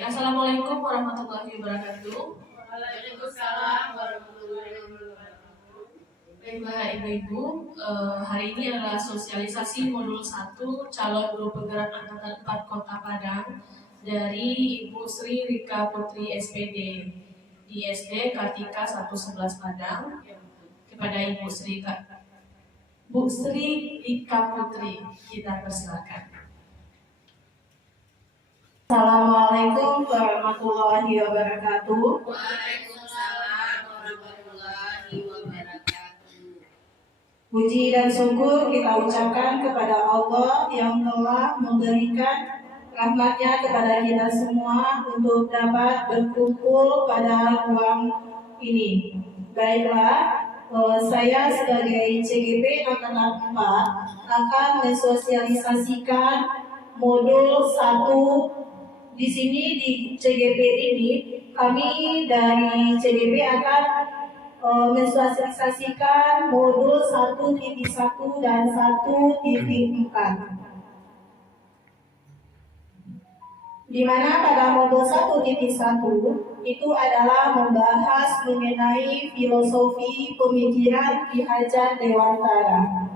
Assalamualaikum warahmatullahi wabarakatuh. Waalaikumsalam warahmatullahi wabarakatuh. Baik Bapak Ibu, hari ini adalah sosialisasi modul 1 calon guru penggerak angkatan 4 Kota Padang dari Ibu Sri Rika Putri SPD di SD Kartika 111 Padang kepada Ibu Sri Rika Putri. Kita persilakan. Assalamualaikum warahmatullahi wabarakatuh. Waalaikumsalam warahmatullahi wabarakatuh. Puji dan syukur kita ucapkan kepada Allah yang telah memberikan rahmatnya kepada kita semua untuk dapat berkumpul pada ruang ini. Baiklah, saya sebagai CGP Angkatan 4 akan mensosialisasikan modul 1. Di sini di CGP ini kami dari CGP akan mensosialisasikan modul 1.1 dan 1.4. Di mana pada modul 1.1 itu adalah membahas mengenai filosofi pemikiran Ki Hajar Dewantara.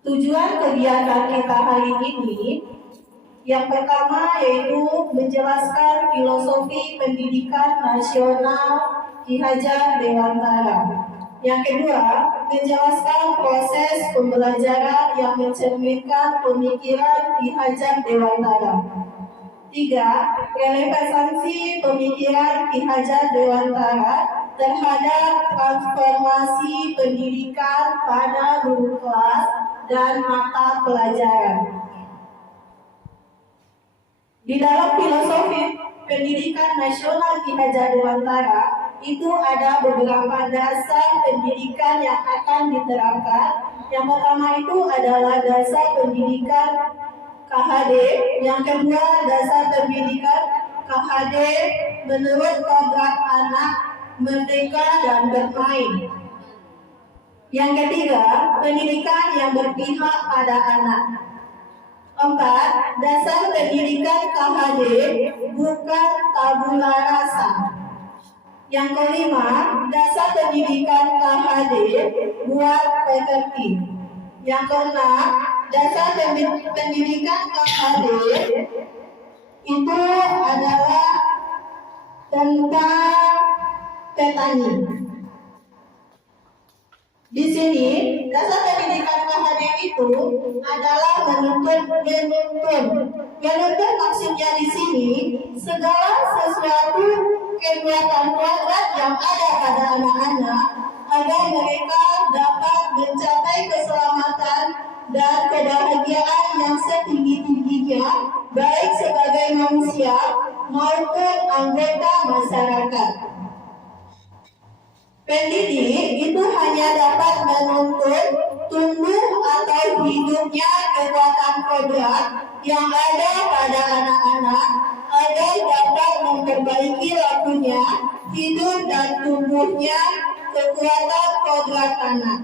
Tujuan kegiatan kita hari ini yang pertama yaitu menjelaskan filosofi pendidikan nasional Ki Hajar Dewantara. Yang kedua, menjelaskan proses pembelajaran yang mencerminkan pemikiran Ki Hajar Dewantara. 3. Relevansi pemikiran Ki Hajar Dewantara terhadap transformasi pendidikan pada guru kelas dan mata pelajaran. Di dalam filosofi pendidikan nasional Ki Hajar Dewantara itu ada beberapa dasar pendidikan yang akan diterapkan. Yang pertama itu adalah dasar pendidikan KHD, yang kedua dasar pendidikan KHD menurut program anak merdeka dan bermain. Yang ketiga, pendidikan yang berpihak pada anak. 4. Dasar pendidikan KHD bukan tabula rasa. Yang kelima, dasar pendidikan KHD buat pekerti. Yang keenam, dasar pendidikan KHD itu adalah tentang petani. Di sini, dasar pendidikan KHD itu adalah menuntut. Menuntut maksudnya di sini segala sesuatu kegiatan program yang ada pada anak-anak agar mereka dapat mencapai keselamatan dan kebahagiaan yang setinggi-tingginya, baik sebagai manusia maupun anggota masyarakat. Pendidik itu hanya dapat menuntut tumbuh atau hidupnya kekuatan kodrat yang ada pada anak-anak agar dapat memperbaiki lakunya hidup dan tumbuhnya kekuatan kodrat anak.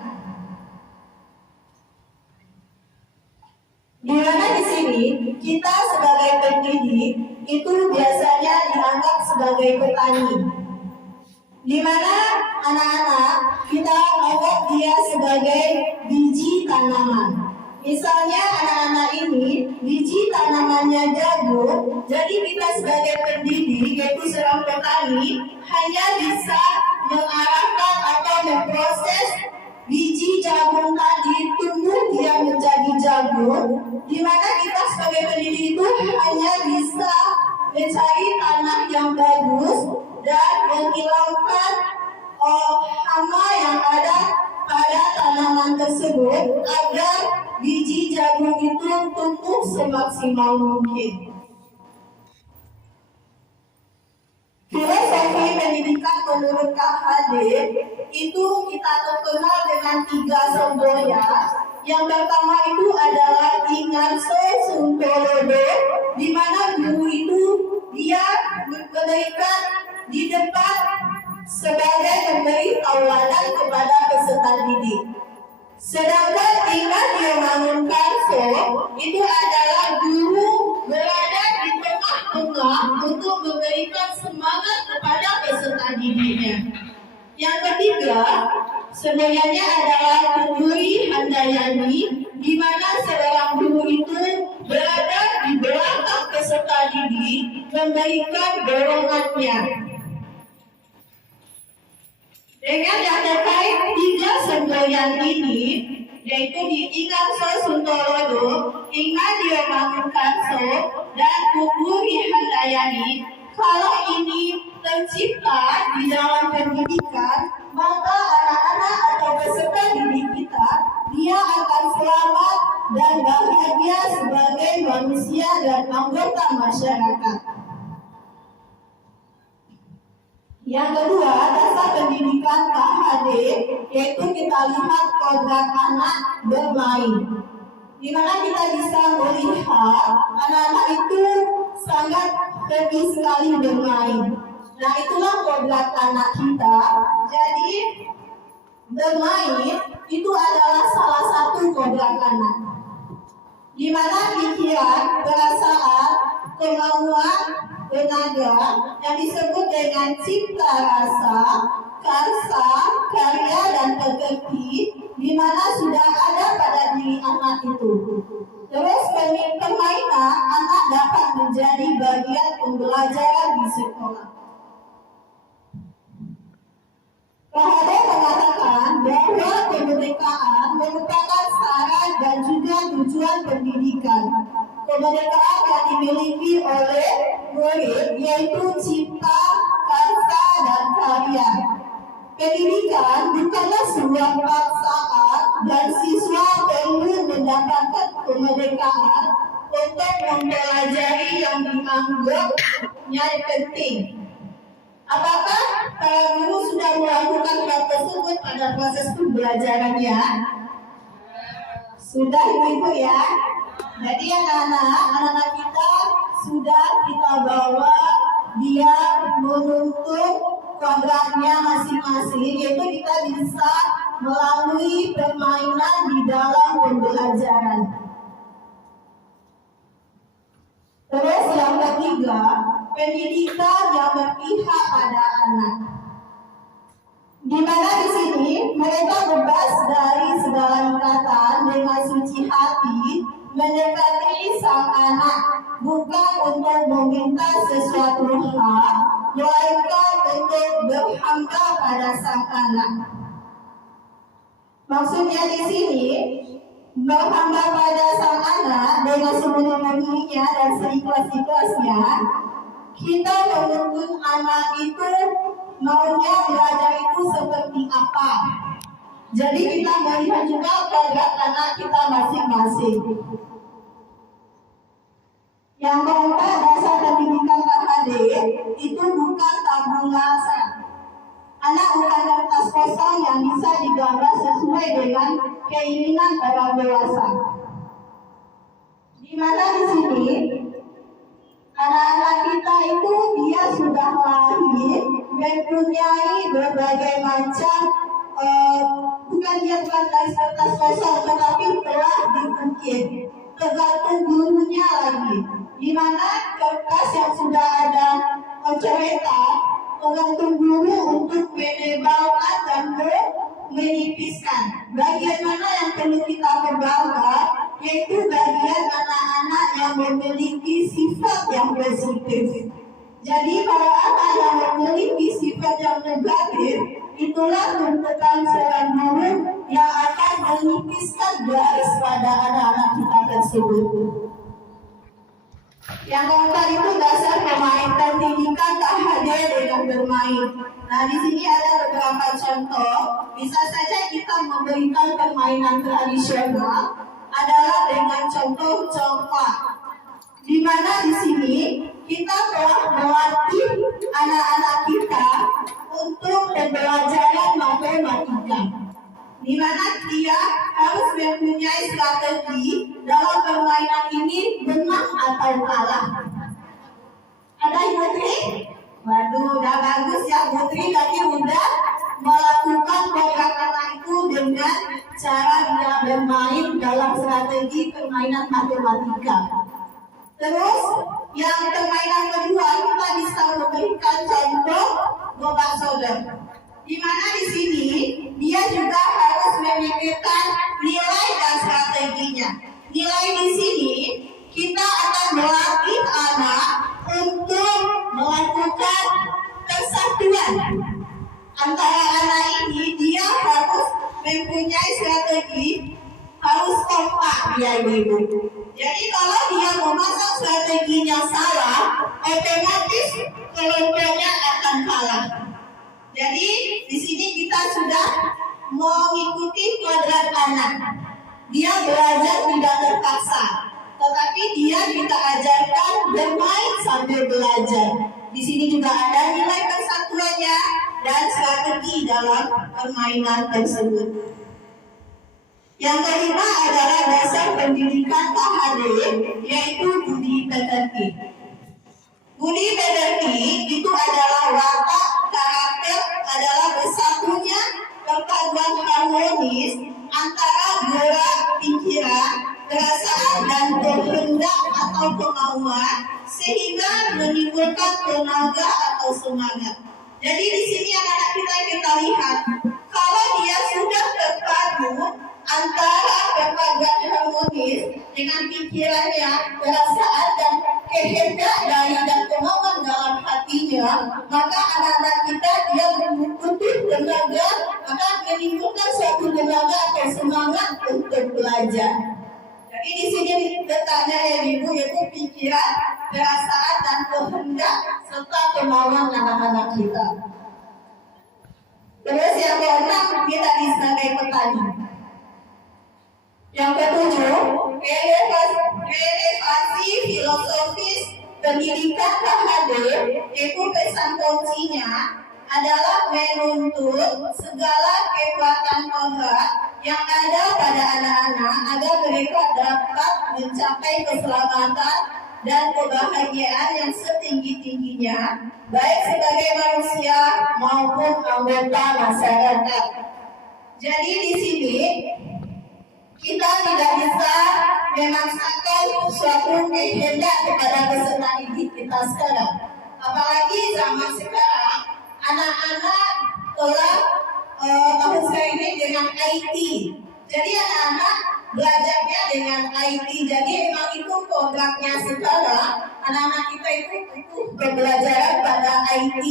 Di mana di sini kita sebagai pendidik itu biasanya dianggap sebagai petani. Di mana anak-anak kita anggap dia sebagai biji tanaman. Misalnya anak-anak ini biji tanamannya jagung, jadi kita sebagai pendidik yaitu seorang petani hanya bisa mengarahkan atau memproses biji jagung tadi tumbuh dia menjadi jagung, di mana kita sebagai pendidik itu hanya bisa mencari tanah yang bagus dan menghilangkan hama yang ada pada tanaman tersebut agar biji jagung itu tumbuh semaksimal mungkin. Filosofi pendidikan menurut KHD itu kita terkenal dengan 3 semboyan. Yang pertama itu adalah Ingarso Suntorodo, di mana guru itu dia memberikan di depan sebagai memberi tauladan kepada peserta didik. Sedangkan Ingat Yomangun Karso itu adalah guru berada di tengah-tengah ketiga, sebenarnya adalah Guri Handayani, di mana seorang guru itu berada di belakang peserta didik memberikan dorongannya. Dengan yang terkait tiga semboyan ini, yaitu di Ingarso Suntorodo, Ingadio Mangunkarso, dan Guri Handayani, kalau ini tercipta di dalam pendidikan, maka anak-anak atau peserta didik kita, dia akan selamat dan bahagia sebagai manusia dan anggota masyarakat. Yang kedua, dasar pendidikan KHD, yaitu kita lihat kodrat anak bermain. Di mana kita bisa melihat anak-anak itu sangat hobi sekali bermain. Nah, itulah kodrat anak kita. Jadi, bermain itu adalah salah satu kodrat anak. Di mana pikiran, perasaan, kemauan, tenaga yang disebut dengan cipta rasa, karsa, karya, dan pekerti, di mana sudah ada pada diri anak itu. Terus permainan anak dapat menjadi bagian pembelajaran di sekolah. KHD mengatakan bahwa kemerdekaan merupakan syarat dan juga tujuan pendidikan. Kemerdekaan yang dimiliki oleh murid yaitu cipta, karsa, dan karya. Pendidikan bukanlah sebuah paksaan dan siswa perlu mendapatkan kemerdekaan untuk mempelajari yang dianggapnya penting. Apakah para guru sudah melakukan hal tersebut pada proses pembelajarannya? Sudah Ibu ya. Jadi anak-anak kita sudah kita bawa dia menuntut kodratnya masing-masing, yaitu kita bisa melalui permainan di dalam pembelajaran. Terus yang ketiga, pendidikan yang berpihak pada anak. Di mana di sini mereka bebas dari segala ikatan dengan suci hati mendekati sang anak, bukan untuk meminta sesuatu hal, melainkan untuk berhamba pada sang anak. Maksudnya di sini berhamba pada sang anak dengan sepenuhnya dan seikhlas-ikhlasnya. Kita menuntut anak itu maunya belajar itu seperti apa. Jadi kita melihat juga kodrat anak kita masing-masing. Yang keempat, dasar pendidikan KHD itu bukan tabulasa. Anak bukan kertas kosong yang bisa digambar sesuai dengan keinginan orang dewasa. Di mana di sini anak-anak kita itu dia sudah lahir mempunyai berbagai macam bukan dari kertas kosong, tetapi telah diukir, tergantung gurunya lagi. Di mana kertas yang sudah ada coretan tergantung guru untuk menebalkan dan menipiskan. Bagian mana yang perlu kita kembangkan, yaitu bagian anak-anak yang memiliki sifat yang positif. Jadi kalau anak yang memiliki sifat yang negatif, itulah tuntutan seorang guru yang akan menipiskan garis pada anak-anak kita tersebut. Yang keempat itu dasar pemain pendidikan KHD dengan bermain. Nah, di sini ada beberapa contoh. Bisa saja kita memberikan permainan tradisional adalah dengan contoh congklak. Di mana di sini kita telah melatih anak-anak kita untuk pembelajaran matematika. Di mana dia harus mempunyai strategi dalam permainan ini menang atau kalah. Ada Ibu Tri? Waduh, udah bagus ya Bu Tri, tadi udah melakukan program anak itu dengan cara dia bermain dalam strategi permainan matematika. Terus yang permainan kedua kita bisa memberikan contoh gobak sodor. di mana di sini dia juga harus memikirkan nilai dan strateginya. Nilai di sini kita akan melatih anak untuk melakukan kesatuan antara anak ini. Dia harus mempunyai strategi, harus kompak dia ibu. Jadi kalau dia memasang strateginya salah, otomatis kelompoknya akan kalah. Jadi di sini kita sudah mengikuti kodrat anak. Dia belajar tidak terpaksa, tetapi dia kita ajarkan bermain sambil belajar. Di sini juga ada nilai persatuannya dan strategi dalam permainan tersebut. Yang kelima adalah dasar pendidikan KHD, yaitu budi pekerti. Budi pekerti itu adalah watak karakter, adalah bersatunya perpaduan harmonis antara gerak pikiran, perasaan dan kehendak atau kemauan sehingga menimbulkan tenaga atau semangat. Jadi di sini anak-anak kita lihat, kalau dia sudah terpadu antara perpaduan harmonis dengan pikirannya, perasaan dan kehendak dan kemauan dalam hatinya, maka anak-anak kita dia membutuhkan tenaga, maka menimbulkan suatu tenaga atau semangat untuk belajar. Jadi di sini letaknya ya ibu, yaitu pikiran, perasaan dan kehendak serta kemauan anak-anak kita. Terus yang keenam kita sebagai petani. Yang ketujuh, relevansi filosofis pendidikan KHD, yaitu pesan kuncinya adalah menuntut segala kekuatan kodrat yang ada pada anak-anak agar mereka dapat mencapai keselamatan dan kebahagiaan yang setinggi-tingginya, baik sebagai manusia maupun anggota masyarakat. Jadi di sini kita tidak bisa memaksakan suatu kehendak kepada peserta didik kita sekarang. Apalagi zaman sekarang, anak-anak telah tahun sekarang ini dengan IT. Jadi anak-anak belajarnya dengan IT. Jadi memang itu kodratnya sekarang. Anak-anak kita itu pembelajaran pada IT.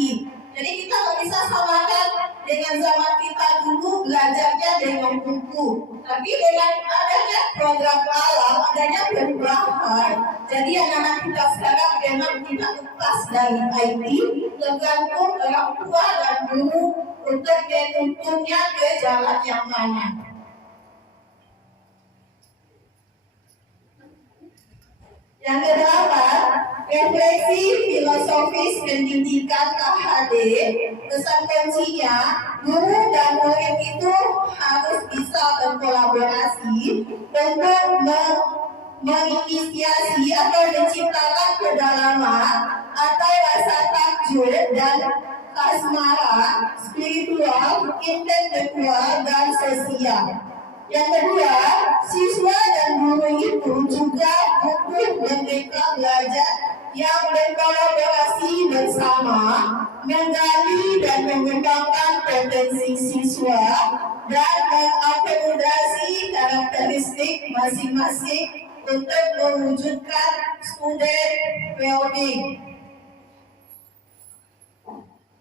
Jadi kita nggak bisa samakan dengan zaman kita dulu belajarnya dengan buku. Tapi dengan adanya program alam, adanya perubahan. Jadi anak-anak kita sekarang memang tidak lepas dari IT, tergantung orang tua dan guru untuk menuntunnya ke jalan yang mana. Yang kedelapan, refleksi filosofis pendidikan KHD. Pesan kuncinya, guru dan murid itu harus bisa berkolaborasi untuk menginisiasi atau menciptakan kedalaman atau rasa takjub dan kasmaran spiritual, intelektual, dan sosial. Yang kedua, siswa dan guru itu juga butuh merdeka belajar yang berkolaborasi bersama, menggali dan mengembangkan potensi siswa dan mengakomodasi karakteristik masing-masing untuk mewujudkan student well-being.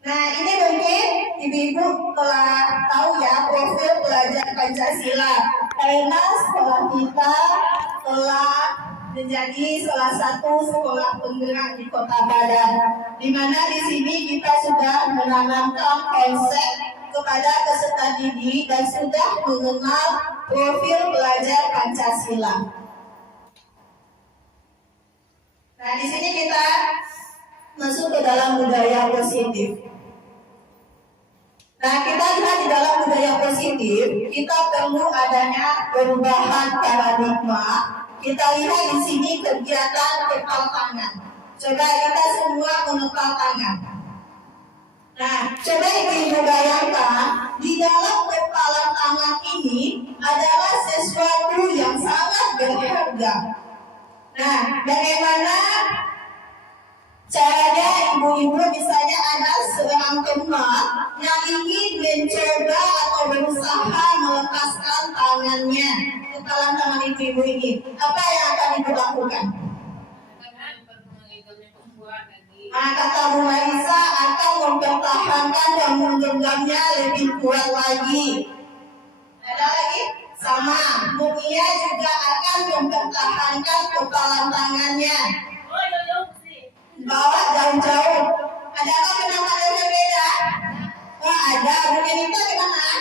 Nah, ini mungkin ibu-ibu telah tahu ya profil pelajar Pancasila, karena sekolah kita telah menjadi salah satu sekolah penggerak di Kota Padang, di mana di sini kita sudah menanamkan konsep kepada peserta didik dan sudah mengenal profil pelajar Pancasila. Nah, di sini kita masuk ke dalam budaya positif. Nah, kita lihat di dalam budaya positif, kita perlu adanya perubahan paradigma. Kita lihat di sini kegiatan kepal tangan. Coba kita semua menepal tangan. Nah, coba ibu bayangkan, di dalam kepalan tangan ini adalah sesuatu yang sangat berharga. Nah, bagaimana Caranya ibu-ibu misalnya ada seorang teman yang ingin mencoba atau berusaha melepaskan tangannya, kepalan tangan ibu-ibu ini. Apa yang akan ibu lakukan? Kata Bu Marisa akan mempertahankan dan menggenggamnya lebih kuat lagi. Ada lagi? Sama, Bu Mia juga akan mempertahankan kepalan tangannya. Bawa jauh-jauh. Adakah pendapat yang berbeda? Wah, ada. Bu Menita gimana?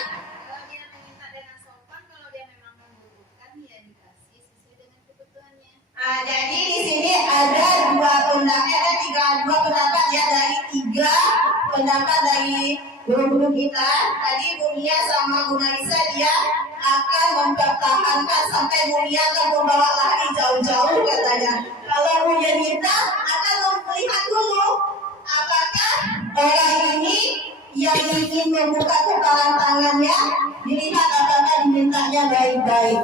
Kalau dia meminta dengan sopan, kalau dia memang membutuhkan, ya dikasih sesuai dengan kebutuhannya. Jadi di sini ada dua pendapat ya, dari tiga pendapat dari guru-guru kita. Tadi Bu Mia sama Bu Marisa dia akan mempertahankan sampai Bu Mia akan membawa lari jauh-jauh katanya. Kalau Bu Yenita akan melihat dulu apakah orang ini yang ingin membuka kepalan tangannya, dilihat apakah dimintanya baik-baik.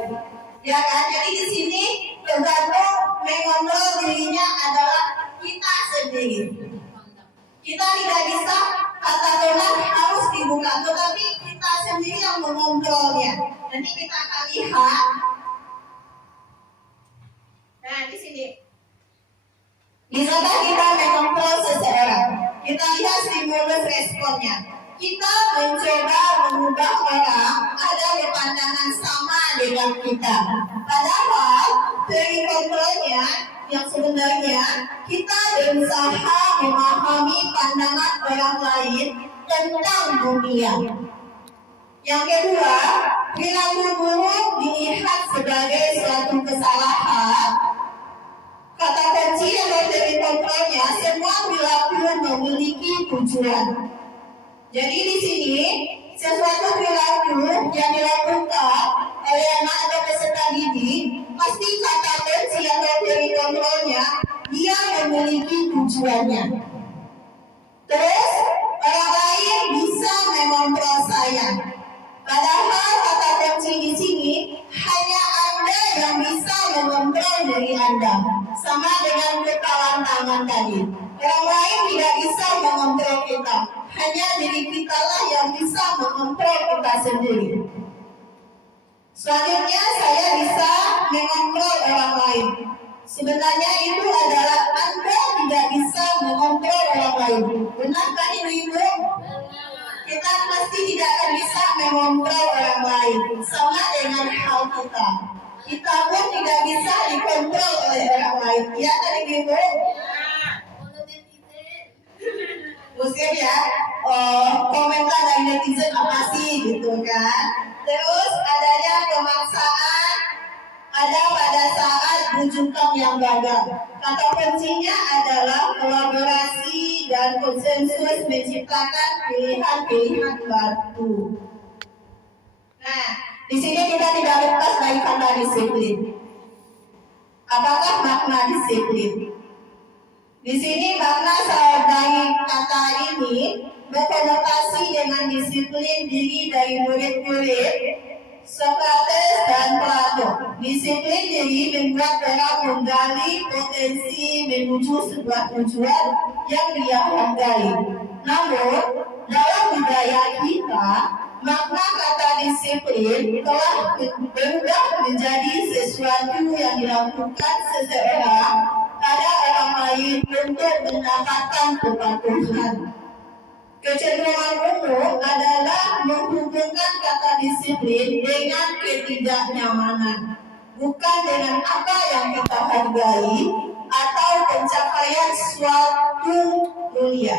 Ya kan? Jadi di sini tergantung mengontrol dirinya adalah kita sendiri. Kita tidak bisa katakanlah harus dibuka, tetapi kita sendiri yang mengontrolnya. Nanti kita akan lihat. Nah, di sini. Bisakah kita mengontrol seseorang? Kita lihat stimulus responnya. Kita mencoba mengubah orang ada berpandangan sama dengan kita. Padahal dari kontrolnya yang sebenarnya kita berusaha memahami pandangan orang lain tentang dunia. Yang kedua, perilaku buruk dilihat sebagai suatu kesalahan. Kata kunci yang dari kontrolnya, semua perilaku memiliki tujuan. Jadi di sini sesuatu perilaku yang dilakukan oleh anak atau peserta didik, pasti kata kunci yang dari kontrolnya dia memiliki tujuannya. Terus orang lain bisa mengontrol saya. Padahal kata kunci di sini hanya Anda yang bisa mengontrol diri Anda. Sama dengan kepalan tangan tadi. Orang lain tidak bisa mengontrol kita. Hanya diri kita lah yang bisa mengontrol kita sendiri. Selanjutnya saya bisa mengontrol orang lain. Sebenarnya itu adalah Anda tidak bisa mengontrol orang lain. Benar kan ibu-ibu? Kita pasti tidak akan bisa mengontrol orang lain. Sama dengan hal kita. Kita pun tidak bisa dikontrol oleh orang lain. Ya kan ibu-ibu? Muslim ya, komentar dari netizen apa sih gitu kan. Terus adanya pemaksaan ada pada saat rujukan yang gagal. Kata kuncinya adalah kolaborasi dan konsensus menciptakan pilihan-pilihan baru. Nah, di sini kita tidak lepas dari kata disiplin. Apakah makna disiplin? Di sini makna dari kata ini berkonotasi dengan disiplin diri dari murid-murid Sokrates dan Plato. Disiplin diri membuat orang menggali potensi menuju sebuah tujuan yang dia hargai. Namun, dalam budaya kita, makna kata disiplin telah berubah menjadi sesuatu yang dilakukan seseorang pada orang lain untuk mendapatkan kepatuhan. Kecenderungan umum adalah menghubungkan kata disiplin dengan ketidaknyamanan, bukan dengan apa yang kita hargai atau pencapaian suatu mulia.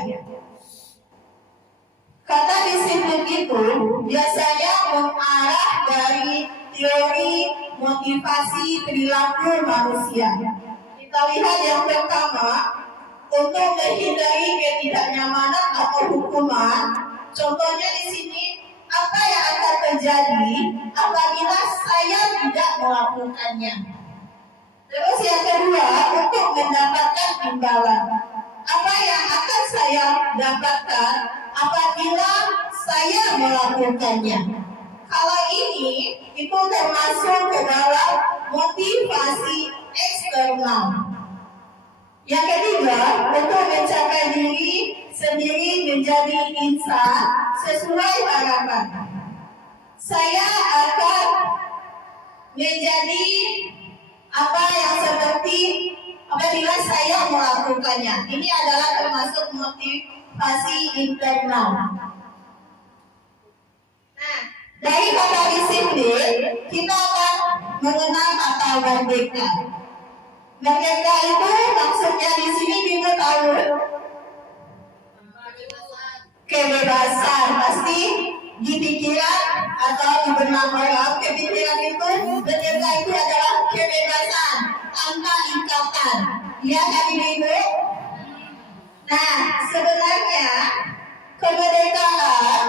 Kata disiplin itu biasanya mengarah dari teori motivasi perilaku manusia. Kita lihat yang pertama, untuk menghindari ketidaknyamanan atau hukuman. Contohnya di sini, apa yang akan terjadi apabila saya tidak melakukannya? Terus yang kedua, untuk mendapatkan imbalan. Apa yang akan saya dapatkan apabila saya melakukannya? Kalau ini, itu termasuk ke dalam motivasi eksternal. Yang ketiga, untuk mencapai diri sendiri menjadi insan sesuai harapan. Saya akan menjadi apa yang seperti apabila saya melakukannya. Ini adalah termasuk motivasi internal. Nah, dari kata disiplin, kita akan mengenal kata merdeka. Merdeka itu maksudnya di sini Ibu tahu? Kebebasan. Pasti di pikiran atau di benak orang, kepikiran itu merdeka itu adalah kebebasan tanpa ikatan. Ya kan Ibu? Nah, sebenarnya kemerdekaan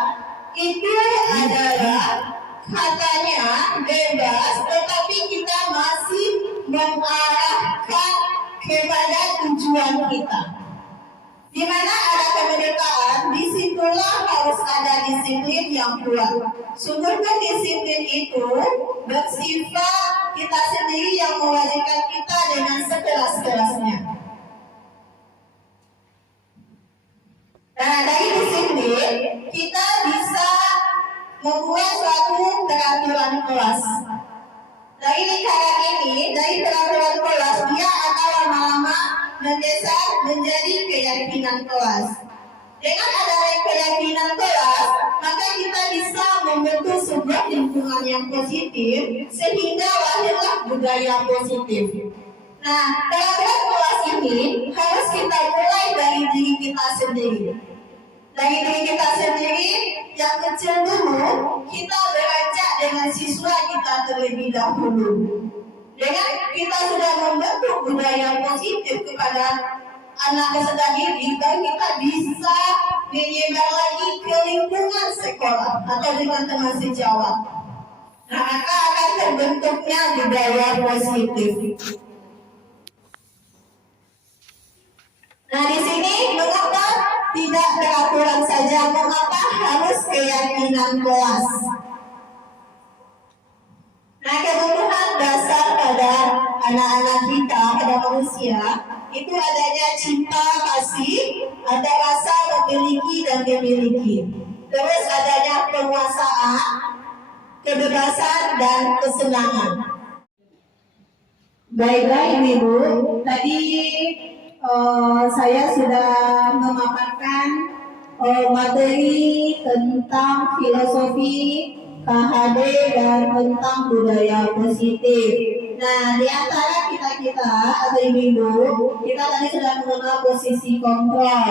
itu adalah katanya bebas, tetapi kita masih mengarahkan kepada tujuan kita. Di mana ada kemerdekaan, disitulah harus ada disiplin yang kuat. Sungguhnya disiplin itu bersifat kita sendiri yang mewajibkan kita dengan sekeras-kerasnya. Nah, dari disiplin kita bisa membuat suatu peraturan kelas. Dari lingkaran ini, dari peraturan kelas, dia akan lama-lama mendasar menjadi keyakinan kelas. Dengan adanya keyakinan kelas, maka kita bisa membentuk sebuah lingkungan yang positif, sehingga lahirlah budaya positif. Nah, peraturan kelas ini harus kita mulai dari diri kita sendiri. Dari diri kita sendiri, yang kecil dulu, kita beranjak dengan siswa kita terlebih dahulu. Dengan kita sudah membentuk budaya positif kepada anak peserta didik, dan kita bisa menyebar lagi ke lingkungan sekolah atau dengan teman sejawat. Nah, maka akan terbentuknya budaya positif. Nah, di sini mengapa tidak peraturan saja, mengapa harus keyakinan kelas? Nah, kebutuhan dasar pada anak-anak kita, pada manusia, itu adanya cinta, kasih, ada rasa memiliki dan dimiliki. Terus adanya penguasaan, kebebasan, dan kesenangan. Baiklah Ibu, tadi saya sudah memaparkan materi tentang filosofi KHD dan tentang budaya positif. Nah, di antara kita atau ibu-ibu, kita tadi sudah mengenal posisi kontrol.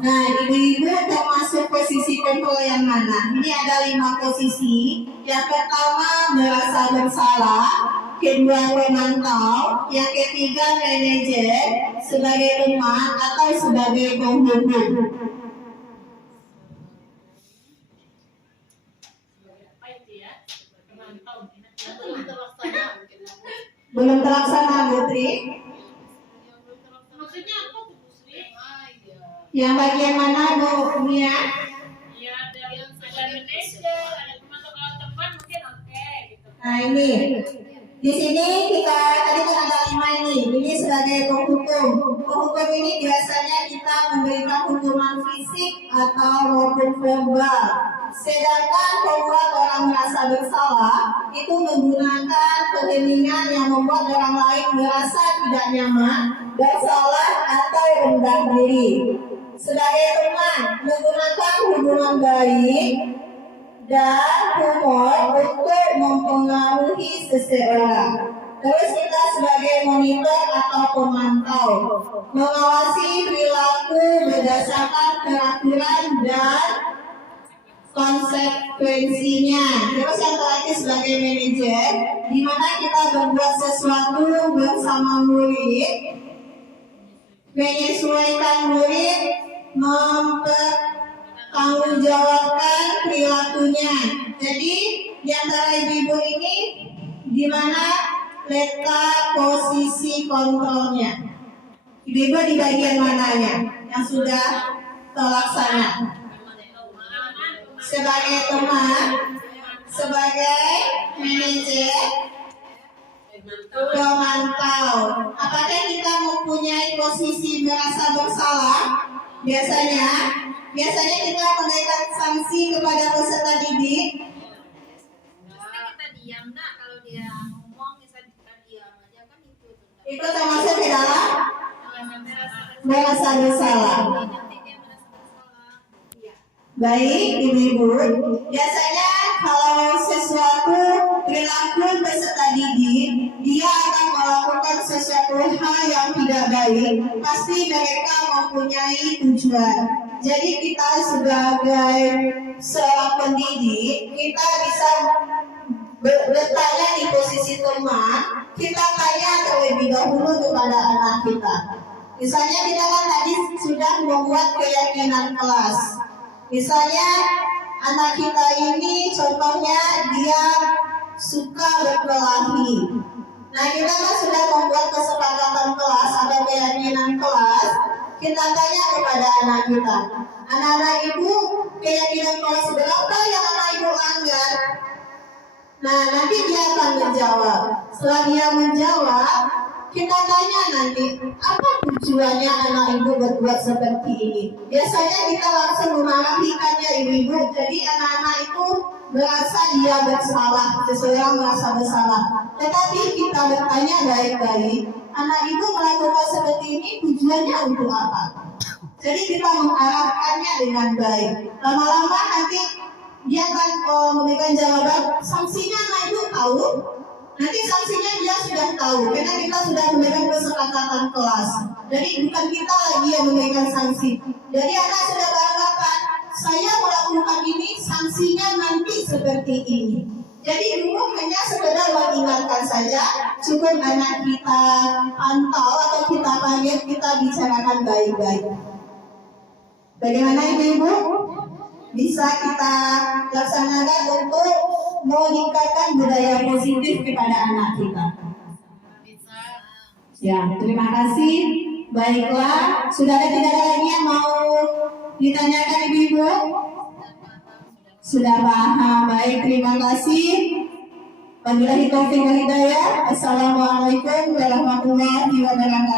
Nah, ibu-ibu termasuk posisi kontrol yang mana? Ini ada 5 posisi. Yang pertama, merasa bersalah. Kedua, pemantau. Yang ketiga, manajer sebagai teman atau sebagai penghubung. Belum terlaksana, Putri. Maksudnya apa Bu Sri? Yang bagian mana, Bu Mia? Ya, ada manajer, ada teman mungkin oke gitu. Nah, ini. Di sini kita tadi kan ada 5 ini. Ini sebagai penghukum. Penghukum ini biasanya kita memberikan hukuman fisik atau maupun verbal. Sedangkan membuat orang merasa bersalah itu menggunakan keheningan yang membuat orang lain merasa tidak nyaman, bersalah atau rendah diri. Sebagai teman, menggunakan hubungan baik dan humor untuk mempengaruhi seseorang. Terus kita sebagai monitor atau pemantau, mengawasi perilaku berdasarkan peraturan dan konsekuensinya. Terus yang terakhir sebagai manajer, di mana kita berbuat sesuatu bersama murid, menyesuaikan murid, mempertanggungjawabkan perilakunya. Jadi di antara ibu-ibu ini, di mana letak posisi kontrolnya? Ibu-ibu di bagian mananya yang sudah terlaksana? Sebagai teman, sebagai manajer, pemantau. Apakah kita mempunyai posisi posisi merasa bersalah, biasanya kita memberikan sanksi kepada peserta didik. Pasti kita diam nak, kalau dia ngomong misalnya kita diam aja kan itu. Itu termasuk di dalam Merasa merasa bersalah. nanti dia merasa bersalah. Iya. Baik, ibu-ibu, biasanya kalau sesuatu perilaku peserta didik, dia akan melakukan sesuatu hal yang tidak baik, pasti mereka mempunyai tujuan. Jadi kita sebagai seorang pendidik, kita bisa bertanya di posisi teman, kita tanya terlebih dahulu kepada anak kita. Misalnya kita kan tadi sudah membuat keyakinan kelas. Misalnya anak kita ini contohnya dia suka berkelahi. Nah kita kan sudah membuat kesepakatan kelas atau keyakinan kelas. Kita tanya kepada anak kita, anak-anak ibu keyakinan kelas berapa yang anak ibu langgar? Nah nanti dia akan menjawab. Setelah dia menjawab, kita tanya nanti, apa tujuannya anak ibu berbuat seperti ini? Biasanya kita langsung memarahikannya ibu-ibu, jadi anak-anak itu merasa dia bersalah, seseorang merasa bersalah. Tetapi kita bertanya baik-baik, anak ibu melakukan seperti ini tujuannya untuk apa? Jadi kita mengarahkannya dengan baik. Lama-lama nanti dia akan memberikan jawaban, sanksinya anak ibu tahu. Nanti sanksinya dia sudah tahu, karena kita sudah memberikan kesepakatan kelas. Jadi bukan kita lagi yang memberikan sanksi. Jadi anak sudah beranggapan, saya melakukan ini, sanksinya nanti seperti ini. Jadi ibu hanya sekedar mengingatkan saja, cukup anak kita pantau atau kita panggil, kita bicarakan baik-baik. Bagaimana ibu-ibu? Bisa kita laksanakan untuk meningkatkan budaya positif kepada anak kita. Ya, terima kasih. Baiklah, tidak ada lagi yang mau ditanyakan ibu-ibu? Sudah paham. Baik, terima kasih. Wabillahi taufiq wal hidayah. Assalamualaikum warahmatullahi wabarakatuh.